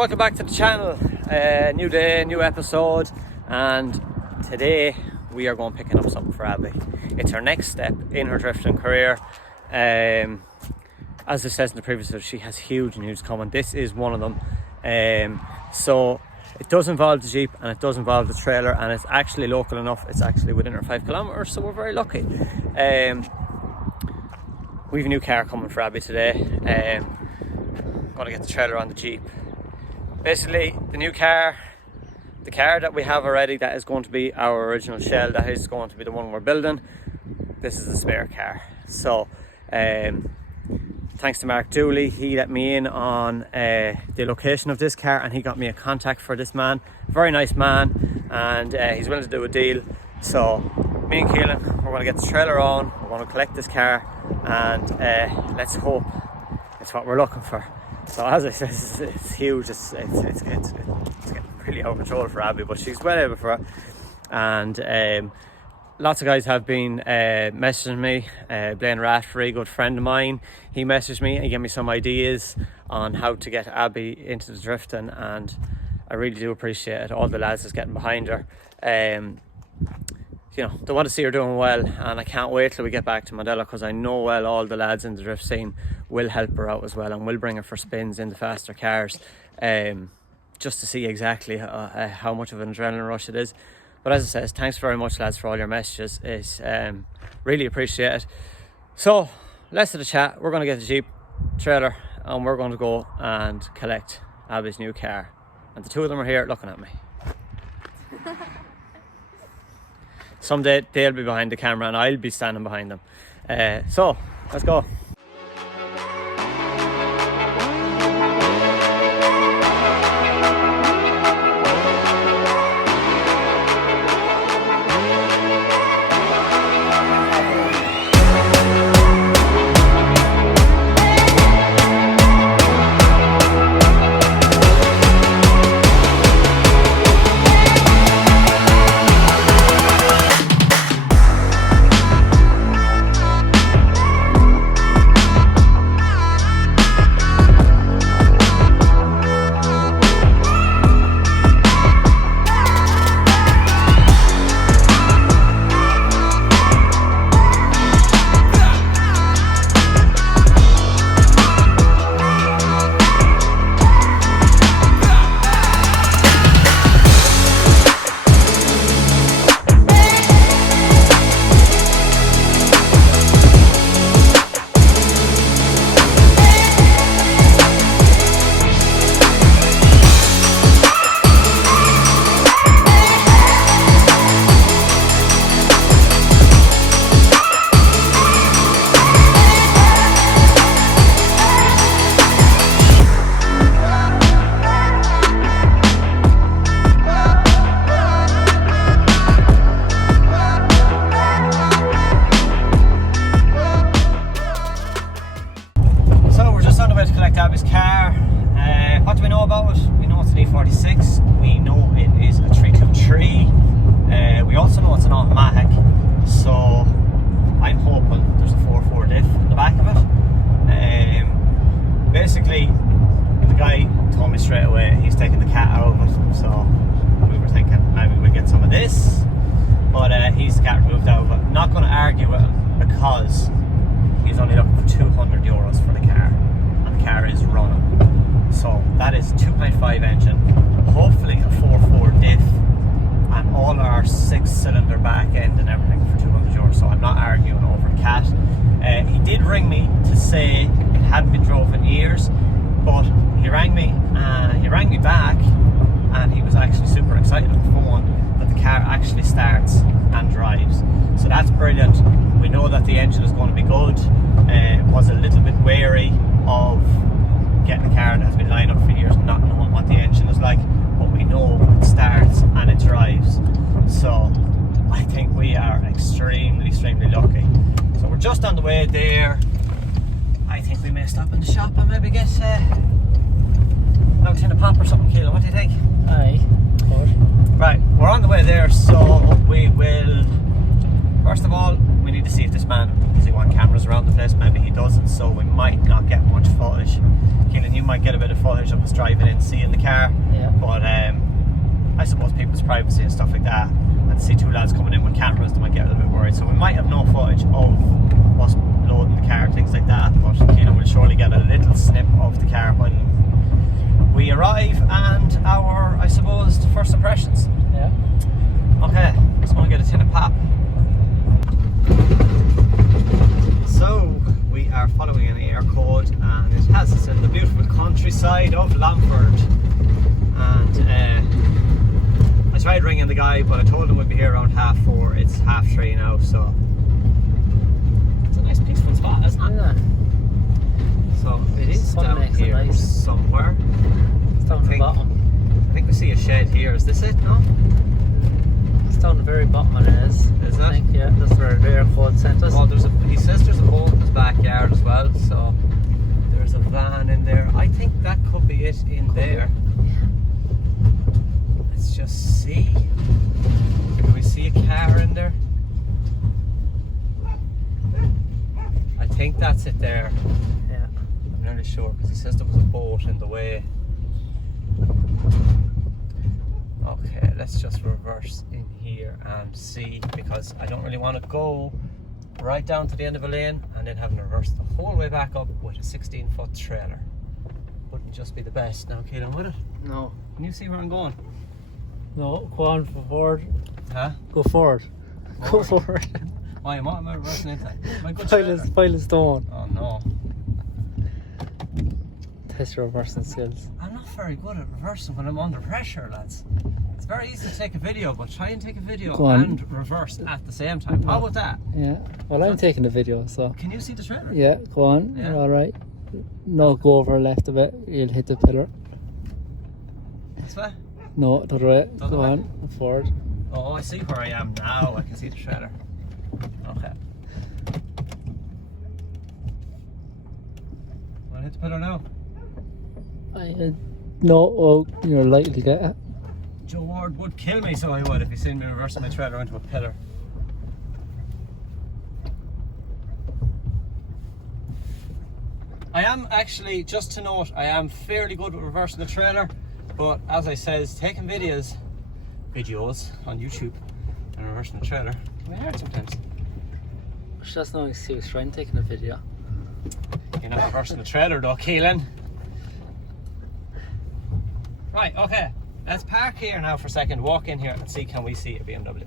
Welcome back to the channel. New day, new episode, and today we are going picking up something for Abbie. It's her next step in her drifting career. As it says in the previous video, she has huge news coming. This is one of them. So it does involve the Jeep and it does involve the trailer, and it's actually local enough. It's actually within her 5 kilometers, so we're very lucky. We have a new car coming for Abbie today. Gonna get the trailer on the Jeep. Basically, the new car, the car that we have already, that is going to be our original shell, that is going to be the one we're building. This is the spare car. So, thanks to Mark Dooley, he let me in on the location of this car, and he got me a contact for this man. Very nice man, and he's willing to do a deal. So, me and Keelan, we're going to get the trailer on, we're going to collect this car, and let's hope it's what we're looking for. So as I said, it's huge, it's getting really out of control for Abbie, but she's well able for it. And lots of guys have been messaging me. Blaine Rashbury, good friend of mine, he messaged me and gave me some ideas on how to get Abbie into the drifting, and I really do appreciate it. All the lads is getting behind her. You know, they want to see her doing well, and I can't wait till we get back to Mandela, because I know well all the lads in the drift scene will help her out as well, and will bring her for spins in the faster cars, just to see exactly how much of an adrenaline rush it is. But as I said, thanks very much lads for all your messages. It's really appreciate it. So less of the chat, we're going to get the Jeep trailer and we're going to go and collect Abbie's new car, and the two of them are here looking at me. Someday they'll be behind the camera and I'll be standing behind them. So, let's go. Abbie's car. What do we know about it? We know it's an E46. We know it is a 323. We also know it's an automatic. So I'm hoping there's a 4.4 diff in the back of it. Basically, the guy told me straight away he's taking the cat out of it. So we were thinking maybe we'd get some of this, but he's the cat removed out of it. Not going to argue with him, because he's only looking for €200 for the car. Car is running, so that is 2.5 engine, hopefully a 4.4 diff, and all our 6-cylinder back end and everything for €200. So I'm not arguing over the cat. He did ring me to say it hadn't been drove in years, but he rang me back, and he was actually super excited on the phone that the car actually starts and drives. So that's brilliant. We know that the engine is going to be good. Was a little bit wary of getting a car that has been lying up for years and not knowing what the engine is like, but we know it starts and it drives. So I think we are extremely lucky. So we're just on the way there. I think we may stop in the shop and maybe get a tin of pop or something. Keelan, what do you think? Aye, good. Right, we're on the way there, so we will, first of all, we need need to see if this man, does he want cameras around the place? Maybe he doesn't, so we might not get much footage. Keelan, you might get a bit of footage of us driving in, seeing the car. Yeah. But I suppose people's privacy and stuff like that, and see two lads coming in with cameras, they might get a little bit worried. So we might have no footage of us loading the car, things like that. But Keelan will surely get a little snip of the car when we arrive, and our, I suppose, first impressions. Yeah. Okay, let's go and get a tin of pop. So we are following an air code, and it has us in the beautiful countryside of Longford. And I tried ringing the guy, but I told him we'd be here around 4:30. It's 3:30 now, so it's a nice peaceful spot, isn't it? Yeah. So it is Sun down makes it here nice. somewhere. It's down the bottom. I think we see a shed here. Is this it? No? It's down the very bottom it is. Is it? I think, yeah, that's where the air code sent us. Oh, he says there's a boat in his backyard as well, so there's a van in there. I think that could be it in there. Let's just see. Can we see a car in there? I think that's it there. Yeah. I'm nearly sure, because he says there was a boat in the way. Okay, let's just reverse in here and see, because I don't really want to go right down to the end of a lane and then having to reverse the whole way back up with a 16-foot trailer. Wouldn't just be the best now, Keelan, would it? No. Can you see where I'm going? No, go on forward. Huh? Go forward. Go forward. Why am I reversing into that? My good trailer. Pile of stone. Oh no. Test your reversing skills. I'm not very good at reversing when I'm under pressure, lads. It's very easy to take a video, but try and take a video and reverse at the same time. How about that? Yeah. Well, I'm taking the video, so. Can you see the trailer? Yeah, go on. Yeah. You're alright. No, go over left a bit. You'll hit the pillar. This way? No, the other way. The other Go way? on. Forward. Oh, I see where I am now. I can see the trailer. Okay. Want to hit the pillar now? No, oh, you're likely to get it. Joe Ward would kill me, so I would, if he seen me reversing my trailer into a pillar. I am actually, just to note, I am fairly good with reversing the trailer, but as I says, taking videos on YouTube and reversing the trailer can be hard sometimes. That's no excuse for taking a video. You're not reversing the trailer though, Keelan. Right, okay. Let's park here now for a second, walk in here and see, can we see a BMW.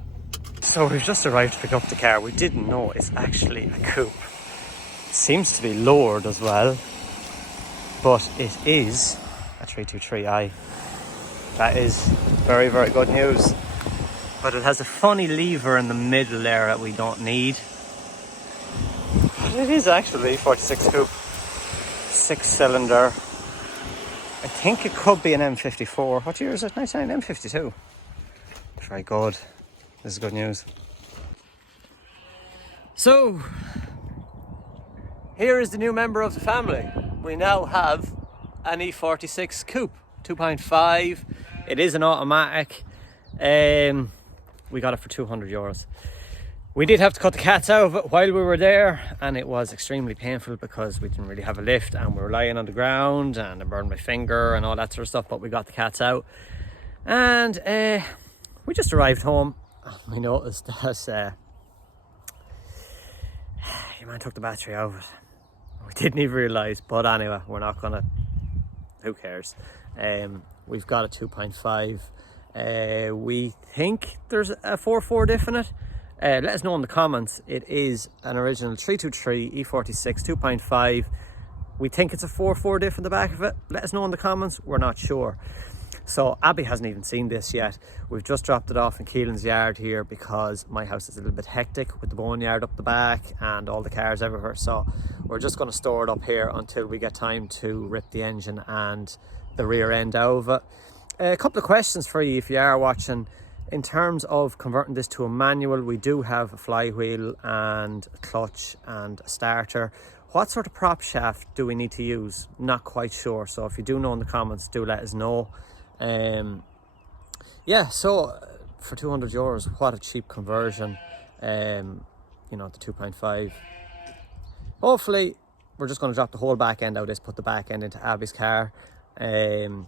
So we've just arrived to pick up the car. We didn't know it's actually a coupe. It seems to be lowered as well, but it is a 323i. That is very, very good news. But it has a funny lever in the middle there that we don't need. But it is actually E46 coupe. 6-cylinder. I think it could be an M54. What year is it? 99 M52. Very good. This is good news. So, here is the new member of the family. We now have an E46 coupe, 2.5. It is an automatic. We got it for €200. We did have to cut the cats out of it while we were there, and it was extremely painful because we didn't really have a lift and we were lying on the ground and I burned my finger and all that sort of stuff, but we got the cats out. And we just arrived home and we noticed that your man took the battery out of it. We didn't even realise, but anyway, we're not gonna, who cares. We've got a 2.5. We think there's a 4.4 diff in it. Let us know in the comments. It is an original 323 E46 2.5. We think it's a 4.4 diff in the back of it. Let us know in the comments. We're not sure. So Abbie hasn't even seen this yet. We've just dropped it off in Keelan's yard here because my house is a little bit hectic with the boneyard up the back and all the cars everywhere. So we're just going to store it up here until we get time to rip the engine and the rear end out of it. A couple of questions for you if you are watching. In terms of converting this to a manual, we do have a flywheel and a clutch and a starter. What sort of prop shaft do we need to use? Not quite sure. So if you do know in the comments, do let us know. Yeah, so for €200, what a cheap conversion. You you know, the 2.5. Hopefully, we're just going to drop the whole back end out of this, put the back end into Abbie's car. I'm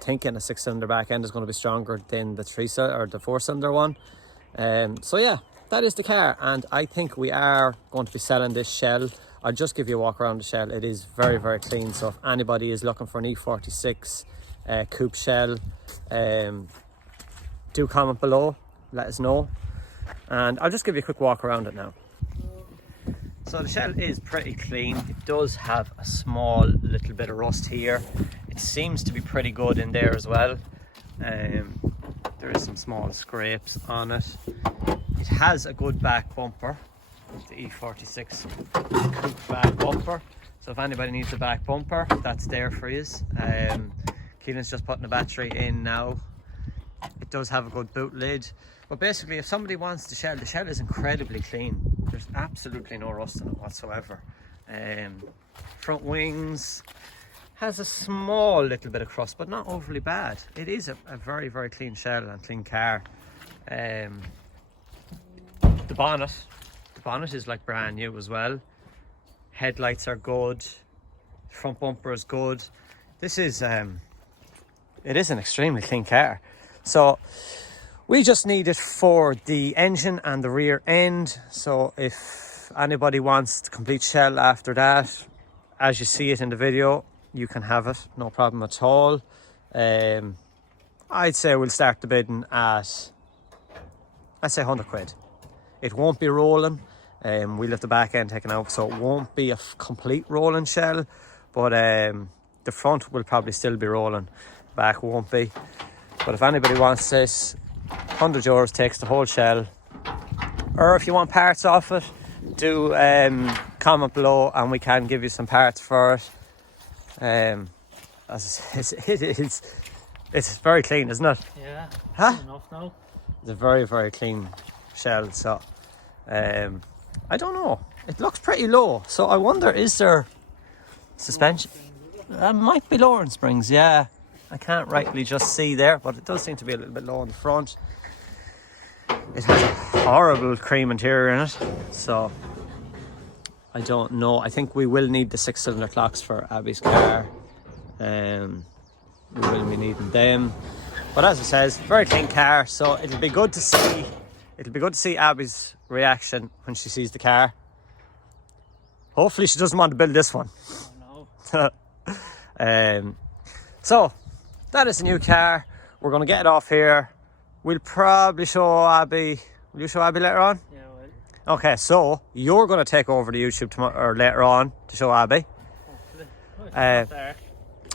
thinking a 6-cylinder back end is going to be stronger than the 4-cylinder one. So yeah, that is the car, and I think we are going to be selling this shell. I'll just give you a walk around the shell. It is very, very clean. So if anybody is looking for an E46 coupe shell, do comment below, let us know, and I'll just give you a quick walk around it now. So the shell is pretty clean. It does have a small little bit of rust here. It seems to be pretty good in there as well. There is some small scrapes on it. It has a good back bumper, the E46 coupe back bumper. So if anybody needs a back bumper, that's there for you. Keelan's just putting the battery in now. It does have a good boot lid. But basically, if somebody wants the shell is incredibly clean. There's absolutely no rust in it whatsoever. Front wings has a small little bit of crust, but not overly bad. It is a very, very clean shell and clean car. The bonnet is like brand new as well. Headlights are good. Front bumper is good. This is it is an extremely clean car. So we just need it for the engine and the rear end. So if anybody wants the complete shell after that, as you see it in the video, you can have it, no problem at all. I'd say we'll start the bidding at, I'd say 100 quid. It won't be rolling. We'll have the back end taken out, so it won't be a complete rolling shell, but the front will probably still be rolling, back won't be. But if anybody wants this, €100 takes the whole shell. Or if you want parts off it, do comment below and we can give you some parts for it. As it's very clean, isn't it? Yeah. Huh? Enough now. It's a very, very clean shell. So I don't know, it looks pretty low, so I wonder, is there suspension? It might be lower in springs, yeah. I can't rightly just see there, but it does seem to be a little bit low in the front. It has a horrible cream interior in it, so I don't know. I think we will need the 6-cylinder clocks for Abbie's car. We will be needing them. But as it says, very clean car, so it'll be good to see. It'll be good to see Abbie's reaction when she sees the car. Hopefully she doesn't want to build this one. Oh, no. So that is the new car. We're going to get it off here. We'll probably show Abbie. Will you show Abbie later on? Yeah, I will. Okay, so you're going to take over the YouTube tomorrow or later on to show Abbie. Hopefully.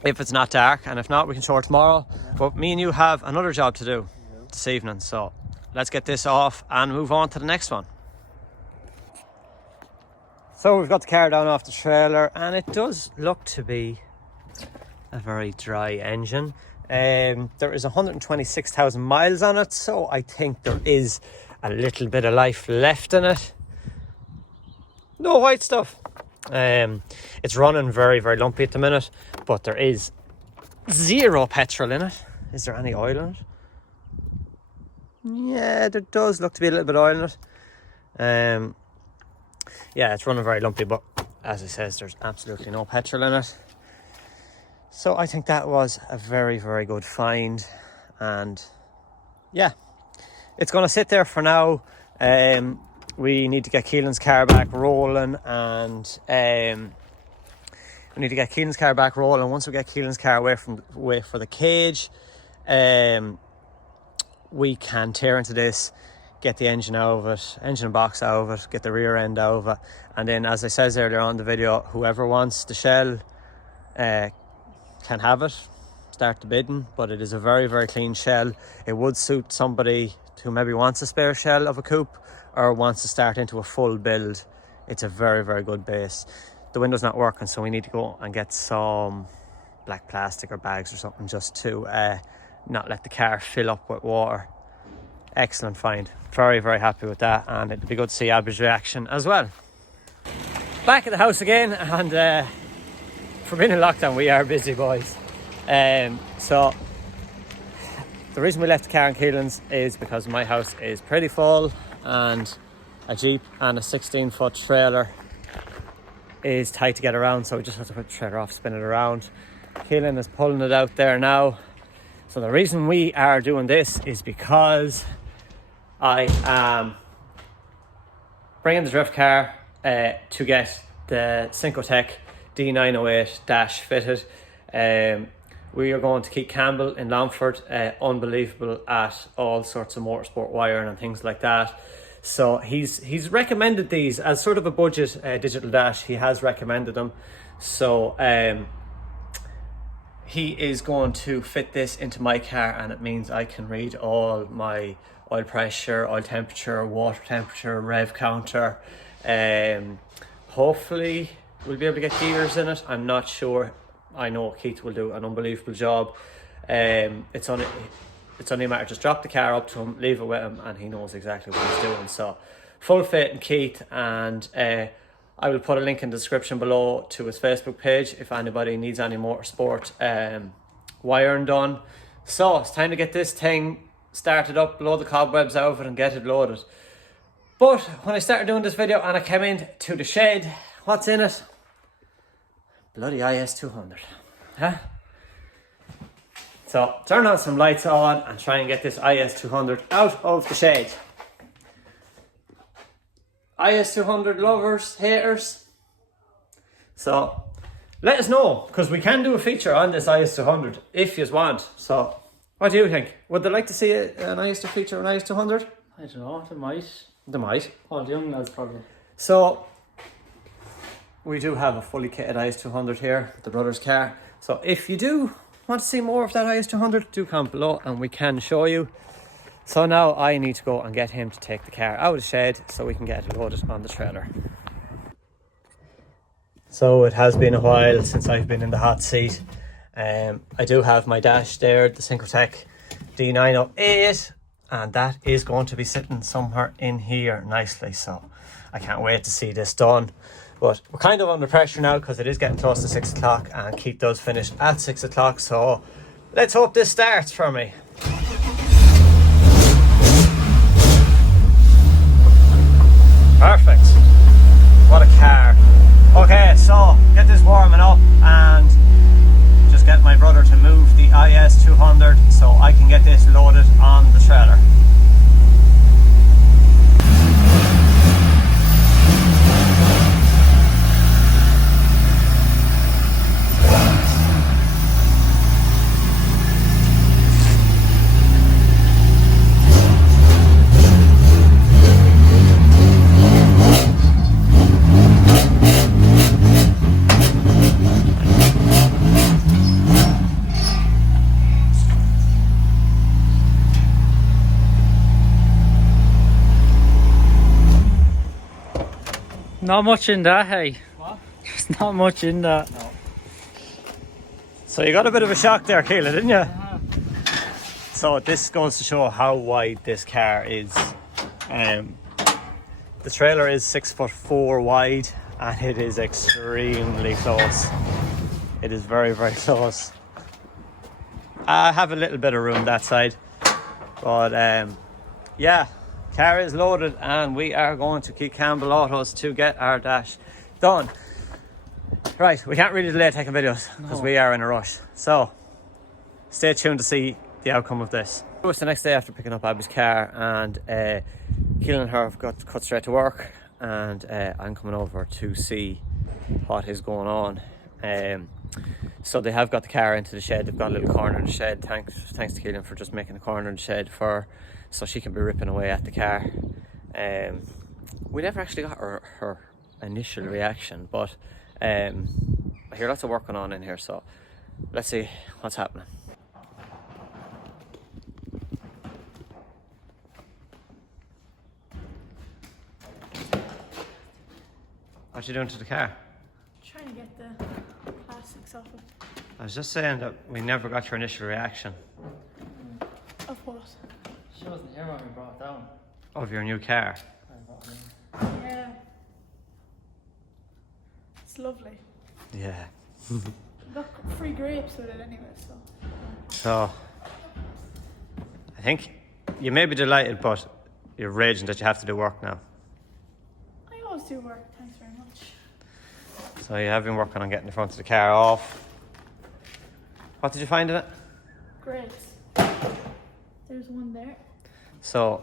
If it's not dark, and if not, we can show her tomorrow. Yeah. But me and you have another job to do this evening, so let's get this off and move on to the next one. So we've got the car down off the trailer, and it does look to be a very dry engine. There is 126,000 miles on it, so I think there is a little bit of life left in it. No white stuff. It's running very, very lumpy at the minute, but there is zero petrol in it. Is there any oil in it? Yeah, there does look to be a little bit of oil in it. Yeah, it's running very lumpy, but as I says, there's absolutely no petrol in it. So I think that was a very, very good find, and yeah, it's going to sit there for now. We need to get Keelan's car back rolling, and once we get Keelan's car away for the cage, we can tear into this, get the engine out of it, engine box out of it, get the rear end out of it, and then, as I says earlier on in the video, whoever wants the shell can have it. Start the bidding, but it is a very, very clean shell. It would suit somebody who maybe wants a spare shell of a coupe or wants to start into a full build. It's a very, very good base. The window's not working, so we need to go and get some black plastic or bags or something just to not let the car fill up with water. Excellent find. Very, very happy with that, and it'll be good to see Abbie's reaction as well. Back at the house again, and for being in lockdown, we are busy, boys. So the reason we left the car in Keelan's is because my house is pretty full, and a Jeep and a 16-foot trailer is tight to get around, so we just have to put the trailer off, spin it around. Keelan is pulling it out there now. So the reason we are doing this is because I am bringing the drift car to get the Syncotech D908 dash fitted. We are going to keep Campbell in Longford, unbelievable at all sorts of motorsport wiring and things like that. So he's recommended these as sort of a budget digital dash. He has recommended them. So he is going to fit this into my car, and it means I can read all my oil pressure, oil temperature, water temperature, rev counter. Hopefully we'll be able to get gears in it. I'm not sure. I know Keith will do an unbelievable job. It's only a matter, just drop the car up to him, leave it with him, and he knows exactly what he's doing. So full fit in Keith, and I will put a link in the description below to his Facebook page if anybody needs any motorsport wiring done. So it's time to get this thing started up, blow the cobwebs out of it and get it loaded. But when I started doing this video and I came into the shed, what's in it? Bloody IS200, huh? So turn on some lights on and try and get this IS200 out of the shade. IS200 lovers, haters. So let us know, because we can do a feature on this IS200 if you want. So what do you think? Would they like to see an IS2 feature on IS200? I don't know, they might. They might. All the young lads probably. So we do have a fully kitted IS200 here with the brother's car. So if you do want to see more of that IS200, do comment below and we can show you. So now I need to go and get him to take the car out of the shed so we can get it loaded on the trailer. So it has been a while since I've been in the hot seat. I do have my dash there, the Syncotech D908, and that is going to be sitting somewhere in here nicely. So I can't wait to see this done. But we're kind of under pressure now because it is getting close to 6 o'clock and Keith does finish at 6 o'clock. So let's hope this starts for me. Perfect. What a car. Okay, so get this warming up and just get my brother to move the IS200 so I can get this loaded on the trailer. Not much in that, hey? What? There's not much in that. No. So you got a bit of a shock there, Keelan, didn't you? So this goes to show how wide this car is. The trailer is 6'4" wide and it is extremely close. It is very, very close. I have a little bit of room that side, but yeah. Car is loaded and we are going to keep Campbell Autos to get our dash done. Right, we can't really delay taking videos because we are in a rush. So stay tuned to see the outcome of this. It's the next day after picking up Abbie's car, and Keelan and her have got cut straight to work, and I'm coming over to see what is going on. So they have got the car into the shed. They've got a little corner in the shed. Thanks to Keelan for just making a corner in the shed for her, so she can be ripping away at the car. We never actually got her initial reaction, but I hear lots of work going on in here, so let's see what's happening. What are you doing to the car? Trying to get the plastics off it. I was just saying that we never got your initial reaction. Of what? She wasn't here when we brought it down. Of your new car. Yeah. It's lovely. Yeah. Got free grapes with it anyway, so. So, I think you may be delighted, but you're raging that you have to do work now. do work. Thanks very much. So you have been working on getting the front of the car off. What did you find in it? Grapes. There's one there. So,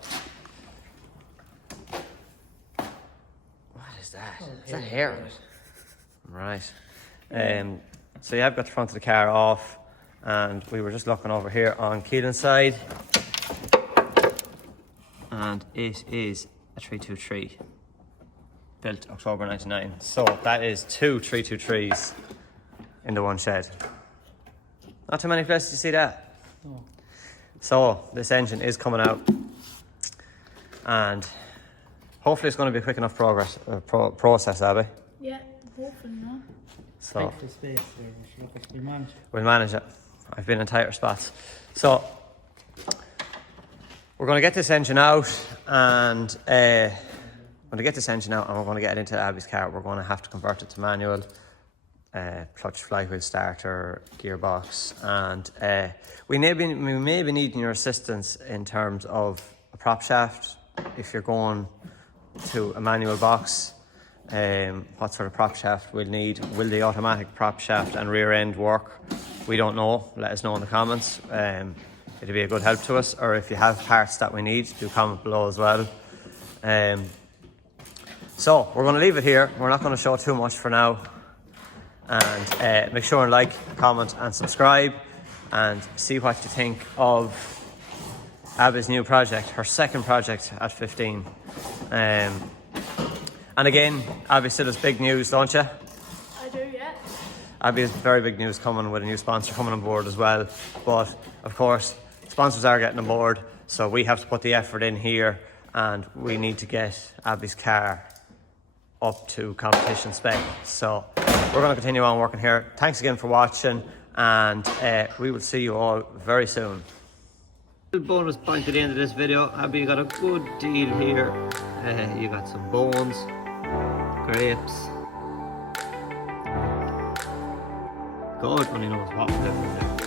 what is that? Is that hair in it? Right. So you have got the front of the car off, and we were just looking over here on Keelan's side, and it is a 323, built October 99. So that is 2 323s in the one shed. Not too many places you see that. No. So this engine is coming out, and hopefully it's going to be a quick enough process, Abbie. Yeah, hopefully not. So Tight for space there, we should look at the manage. we'll manage it. I've been in tighter spots. So we're going to get this engine out, and we're going to get it into Abbie's car. We're going to have to convert it to manual. Clutch, flywheel starter, gearbox, and we may be needing your assistance in terms of a prop shaft. If you're going to a manual box, what sort of prop shaft we'll need? Will the automatic prop shaft and rear end work? We don't know. Let us know in the comments. It'll be a good help to us. Or if you have parts that we need, do comment below as well. So we're going to leave it here. We're not going to show too much for now. And make sure and like, comment and subscribe, and see what you think of Abbie's new project, her second project at 15. And again, Abbie still has big news, don't you? I do, yeah. Abbie has very big news coming, with a new sponsor coming on board as well. But of course, sponsors are getting on board, so we have to put the effort in here, and we need to get Abbie's car up to competition spec. So we're going to continue on working here. Thanks again for watching, and we will see you all very soon. Bonus point at the end of this video. Abbie, you got a good deal here. You got some bones, grapes. God only knows what we're doing there.